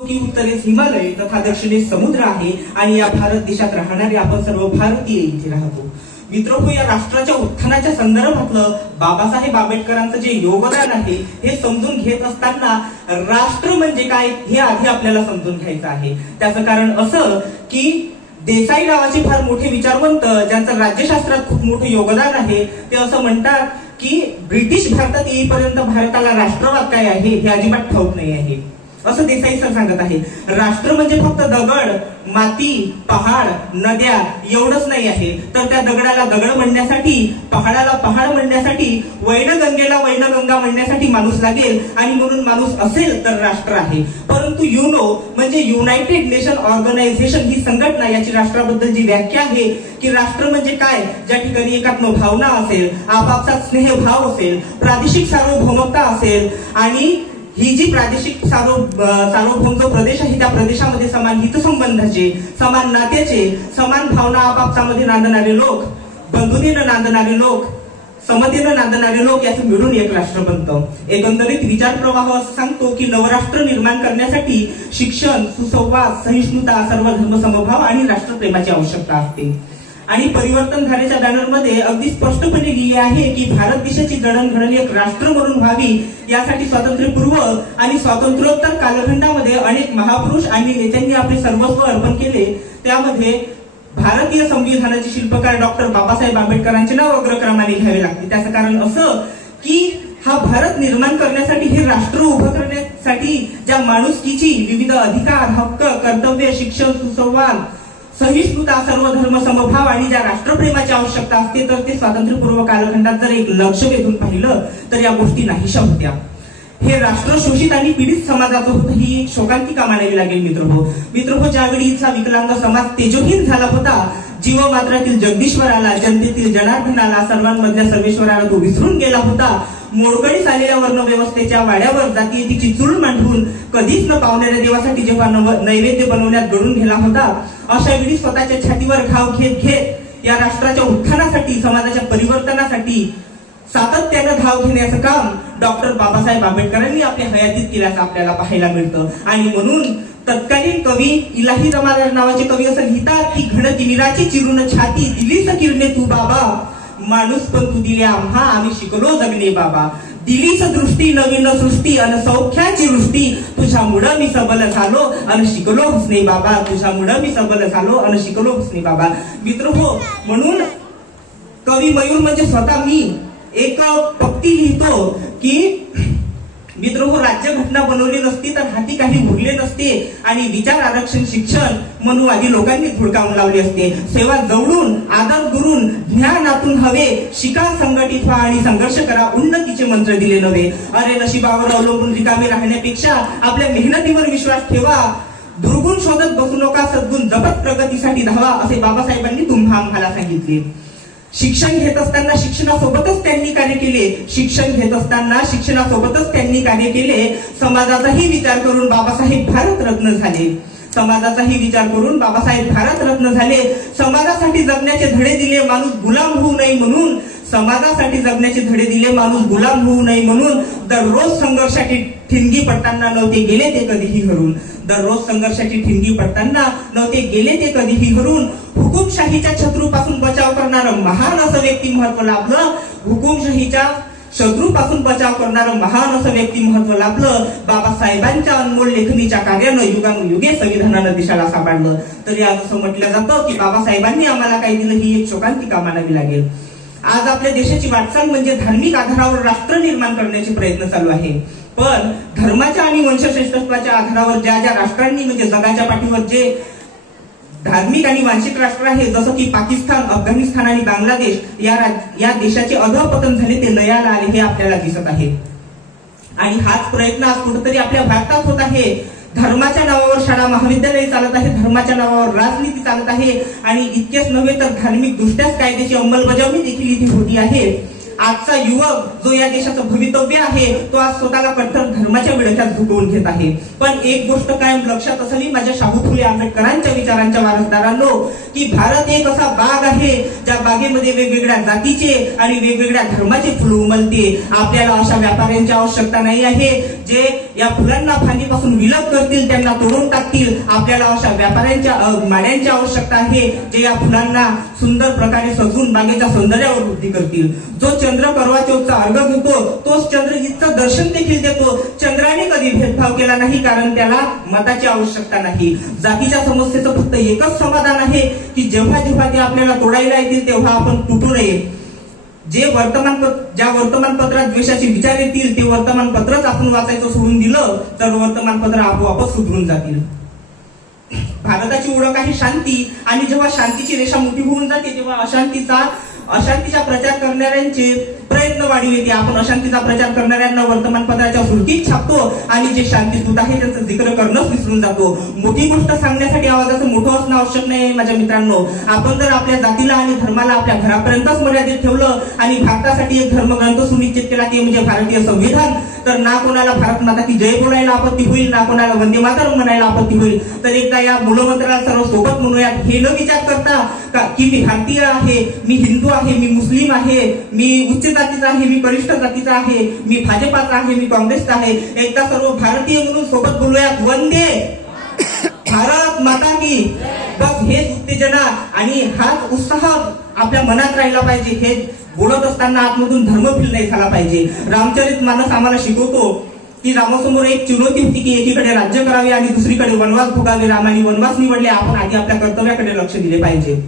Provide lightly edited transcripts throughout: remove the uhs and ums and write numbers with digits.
की उत्तरेस हिमालय तथा दक्षिणेस समुद्र आहे आणि या भारत देशात राहणारे आपण सर्व भारतीय इथे राहतो. मित्रहो, या राष्ट्राच्या उत्थानाच्या संदर्भातलं बाबासाहेब आंबेडकरांचं जे योगदान आहे हे समजून घेत असताना राष्ट्र म्हणजे काय हे आधी आपल्याला समजून घ्यायचं आहे. त्याचं कारण असं की देसाई नावाचे फार मोठे विचारवंत ज्यांचं राज्यशास्त्रात खूप मोठं योगदान आहे ते असं म्हणतात की ब्रिटिश भारतात येईपर्यंत भारताला राष्ट्रवाद काय आहे हे अजिबात ठाऊक नाही आहे असं देसाई सर सांगत आहे. राष्ट्र म्हणजे फक्त दगड, माती, पहाड, नद्या एवढंच नाही आहे, तर त्या दगडाला दगड म्हणण्यासाठी, पहाडाला पहाड म्हणण्यासाठी, वैनगंगेला वैनगंगा म्हणण्यासाठी माणूस लागेल आणि म्हणून माणूस असेल तर राष्ट्र आहे. परंतु युनो म्हणजे युनायटेड नेशन ऑर्गनायझेशन ही संघटना, याची राष्ट्राबद्दल जी व्याख्या आहे की राष्ट्र म्हणजे काय, ज्या ठिकाणी एकात्म भावना असेल, आपापसात स्नेहभाव असेल, प्रादेशिक सार्वभौमकता असेल आणि ही जी प्रादेशिक सार्वभौम जो प्रदेश आहे त्या प्रदेशामध्ये समान हितसंबंधाचे, समान नात्याचे, समान भावना आपापसामध्ये नांदणारे लोक, बंधुतेनं नांदणारे लोक, समतेनं नांदणारे लोक याचं मिळून एक राष्ट्र बनतं. एकंदरीत विचार प्रवाह असं सांगतो की नवराष्ट्र निर्माण करण्यासाठी शिक्षण, सुसंवाद, सहिष्णुता, सर्व धर्म समभाव आणि राष्ट्रप्रेमाची आवश्यकता असते. आणि परिवर्तनधारेच्या बॅनरमध्ये अगदी स्पष्टपणे लिहिले आहे की भारत देशाची जडणघडण एक राष्ट्र म्हणून व्हावी यासाठी स्वातंत्र्यपूर्व आणि स्वातंत्र्योत्तर कालखंडामध्ये अनेक महापुरुष आणि नेत्यांनी आपले सर्वस्व अर्पण केले. त्यामध्ये भारतीय संविधानाचे शिल्पकार डॉक्टर बाबासाहेब आंबेडकरांचे नाव अग्रक्रमाने घ्यावे लागते. त्याचं कारण असं की हा भारत निर्माण करण्यासाठी, हे राष्ट्र उभं करण्यासाठी ज्या माणुसकीची विविध अधिकार, हक्क, कर्तव्य, शिक्षण, सुसंवाद, सहिष्णुता, सर्व धर्म समभाव आणि ज्या राष्ट्रप्रेमाची आवश्यकता असते, तर ते स्वातंत्र्यपूर्व कालखंडात जर एक लक्ष वेधून पाहिलं तर या गोष्टी नाहीशा होत्या. हे राष्ट्र शोषित आणि पीडित समाजाचं होतं, ही शोकांतिका मानावी लागेल. मित्रहो, ज्यावेळी इथला विकलांग समाज तेजोहीन झाला होता, जीवमात्रातील जगदीश्वराला, जनतेतील जनार्दनाला, सर्वांमधल्या सर्वेश्वराला तो विसरून गेला होता. मोडकळीस आलेल्या वर्णव्यवस्थेच्या वाड्यावर जातीयतेची चूल मांडून कधीच न पावणाऱ्या देवासाठी जेव्हा नैवेद्य बनवण्यात गळून गेला होता, अशा वेळी स्वतःच्या छातीवर घाव घेत घेत या राष्ट्राच्या उत्थानासाठी, समाजाच्या परिवर्तनासाठी सातत्यानं धाव घेण्याचं काम डॉक्टर बाबासाहेब आंबेडकरांनी आपल्या हयातीत केल्याचं आपल्याला पाहायला मिळतं. आणि म्हणून तत्कालीन कवी इलाही जमादार नावाचे कवी असं लिहितात की घन तिमिराची चिरून छाती दिलीच किरणे तू बाबा, माणूस पण तू दिले आम्हा, आम्ही शिकलो जगणे बाबा. दिलीच दृष्टी नवीन सृष्टी अन सौख्याची वृष्टी, तुझ्यामुळं मी सबल झालो अन शिकलो हुसने बाबा, तुझ्यामुळं मी सबल झालो अन शिकलो हुसने बाबा. मित्रहो, म्हणून कवी मयूर म्हणजे स्वतः मी एक पक्ती लिहितो की मित्रहो, राज्यघटना बनवली नसती तर हाती काही उरले नसते आणि विचार, आरक्षण, शिक्षण मनुवादी लोकांनी धुडकावून लावले असते. सेवा जवळून, आदर दुरून, ज्ञानातून हवे, शिका, संघटित व्हा आणि संघर्ष करा, उन्नतीचे मंत्र दिले नव्हे. अरे नशिबावर अवलंबून रिकामे राहण्यापेक्षा आपल्या मेहनतीवर विश्वास ठेवा, दुर्गुण शोधत बसू नका, सद्गुण जपत प्रगतीसाठी धावा, असे बाबासाहेबांनी तुम्हा आम्हाला सांगितले. शिक्षण घेत असताना शिक्षणासोबतच त्यांनी कार्य केले. समाजाचाही विचार करून बाबासाहेब भारतरत्न झाले. समाजासाठी जगण्याचे धडे दिले, माणूस गुलाम होऊ नये म्हणून. समाजासाठी जगण्याचे धडे दिले, माणूस गुलाम होऊ नये म्हणून. दररोज संघर्षाची ठिणगी पडताना नव्हते गेले ते कधीही हरून. हुकुमशाहीच्या शत्रूपासून बचाव करणारं महान असं व्यक्तिमत्व लाभलं. बाबासाहेबांच्या अनमोल लेखणीच्या कार्यानं युगानुयुगे संविधानानं दिशाला सांभाळलं. तरी आज असं म्हटलं जातं की बाबासाहेबांनी आम्हाला काय दिलं, ही एक शोकांतिका मानावी लागेल. आज आपल्या देशाची वाटचाल म्हणजे धार्मिक आधारावर राष्ट्र निर्माण करण्याचे प्रयत्न चालू आहे. पण धर्माच्या आणि वंशश्रेष्ठत्वाच्या आधारावर ज्या ज्या राष्ट्रांनी, म्हणजे जगाच्या पाठीवर जे धार्मिक आणि वांशिक राष्ट्र आहे, जसं की पाकिस्तान, अफगाणिस्तान आणि बांगलादेश, या देशाचे अधःपतन झाले, ते लयाला आले हे आपल्याला दिसत आहे. आणि हाच प्रयत्न आज कुठेतरी आपल्या भारतात होत आहे. धर्माच्या नावावर शाळा महाविद्यालय चालत आहे, धर्माच्या नावावर राजनीती चालत आहे आणि इतकेच नव्हे तर धार्मिक दृष्ट्याच कायद्याची अंमलबजावणी देखील इथे होती आहे. आजचा युवक जो या देशाचं भवितव्य आहे तो आज स्वतःला कट्टर धर्माच्या विळख्यात झुकवून घेत आहे. पण एक गोष्ट कायम लक्षात असावी माझ्या शाहू फुले आंबेडकरांच्या विचारांच्या वारसदारांनो, की भारत एक असा बाग आहे ज्या बागेमध्ये वेगवेगळ्या जातीचे आणि वेगवेगळ्या धर्माचे फुलं उमलते. आपल्याला अशा व्यापाऱ्यांची आवश्यकता नाही आहे जे या फुलांना फांदीपासून विलग करतील, त्यांना तोडून टाकतील. आपल्याला अशा व्यापाऱ्यांच्या माड्यांची आवश्यकता आहे जे या फुलांना सुंदर प्रकारे सजवून बागेच्या सौंदर्यावर वृद्धी करतील. जो चंद्र करवा चौथचा अर्घ घेतो तोच चंद्र ईदचं दर्शन देखील देतो. चंद्राने कधी भेदभाव केला नाही, कारण त्याला मताची आवश्यकता नाही. जातीच्या समस्येचं फक्त एकच समाधान आहे की जेव्हा जेव्हा ते आपल्याला तोडायला येतील तेव्हा आपण तुटू नये. ज्या वर्तमानपत्रात द्वेषाचे विचार येतील ते वर्तमानपत्रच आपण वाचायचं सोडून दिलं तर वर्तमानपत्र आपोआपच सुधरून जातील. भारताची ओळख आहे शांती, आणि जेव्हा शांतीची रेषा मोठी होऊन जाते तेव्हा अशांतीचा प्रचार करणाऱ्यांचे प्रयत्न वाढीव येते. आपण अशांतीचा प्रचार करणाऱ्यांना वर्तमानपत्राच्या सुरतीत छापतो आणि जे शांतीदूत आहे त्यांचं जिक्र करणंच विसरून जातो. मोठी गोष्ट सांगण्यासाठी आवाजाचं मोठं असणं आवश्यक नाही माझ्या मित्रांनो. आपण जर आपल्या जातीला आणि धर्माला आपल्या घरापर्यंतच मर्यादित ठेवलं आणि भारतासाठी एक धर्मग्रंथ सुनिश्चित केला ते म्हणजे भारतीय संविधान, तर ना कोणाला भारत माता की जय बोलायला आपत्ती होईल, ना कोणाला वंदे मातरम म्हणायला आपत्ती होईल. तर एकदा या मूलमंत्राला सर्व सोबत म्हणूयात, हे न विचार करता की मी भारतीय आहे, मी हिंदू आहे, मी मुस्लिम आहे, मी उच्च जातीचा आहे, मी वरिष्ठ जातीचा आहे, मी भाजपाचा आहे, मी काँग्रेसचा आहे. एकदा सर्व भारतीय म्हणून सोबत बोलूयात, वंदे भारत माता की. बस हेच उत्तेजना आणि हाच उत्साह आपल्या मनात राहिला पाहिजे. हे बोलत असताना आतमधून धर्मफील नाही झाला पाहिजे. रामचरितमानस आम्हाला शिकवतो की रामासमोर एक चुनौती होती की एकीकडे राज्य करावे आणि दुसरीकडे वनवास भोगावे. रामाने वनवास निवडले. आपण आधी आपल्या कर्तव्याकडे लक्ष दिले पाहिजे.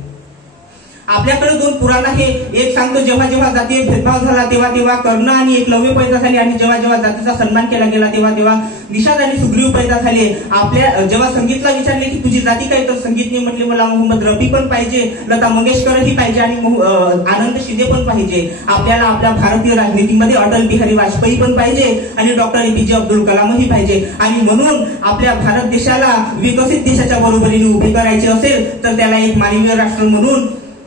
आपल्याकडे दोन पुराण आहे. एक सांगतो जेव्हा जेव्हा जातीय भेदभाव झाला तेव्हा तेव्हा कर्ण आणि एकलव्य पैदा झाले, आणि जेव्हा जेव्हा जातीचा सन्मान केला गेला तेव्हा तेव्हा निषाद आणि सुग्रीव पैदा झाले. आपल्या जेव्हा संगीतला विचारले की तुझी जाती काय, तर संगीतने म्हटले मला मोहम्मद रफी पण पाहिजे, लता मंगेशकरही पाहिजे आणि आनंद शिंदे पण पाहिजे. आपल्याला आपल्या भारतीय राजनीतीमध्ये अटल बिहारी वाजपेयी पण पाहिजे आणि डॉक्टर एपीजे अब्दुल कलामही पाहिजे. आणि म्हणून आपल्या भारत देशाला विकसित देशाच्या बरोबरीने उभे करायचे असेल तर त्याला एक मानवीय राष्ट्र म्हणून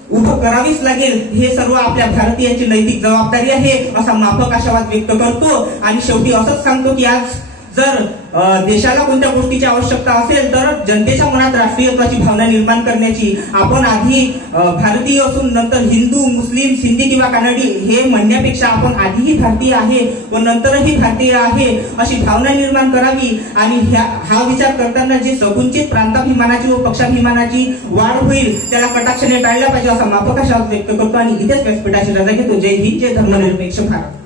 उभं करावीच लागेल. हे सर्व आपल्या भारतीयांची नैतिक जबाबदारी आहे असा माफक आशावाद व्यक्त करतो. आणि शेवटी असंच सांगतो की आज जर देशाला कोणत्या गोष्टीची आवश्यकता असेल तर जनतेच्या मनात राष्ट्रीयत्वाची भावना निर्माण करण्याची. आपण आधी भारतीय असून नंतर हिंदू, मुस्लिम, सिंधी किंवा कानडी हे म्हणण्यापेक्षा आपण आधीही भारतीय आहे व नंतरही भारतीय आहे अशी भावना निर्माण करावी. आणि हा विचार करताना जे संकुचित प्रांताभिमानाची व पक्षाभिमानाची वाढ होईल त्याला कटाक्षाने टाळला पाहिजे असा माफक आशावाद व्यक्त करतो आणि इथेच व्यासपीठाची रजा घेतो. जय हिंद, जय धर्मनिरपेक्ष भारत.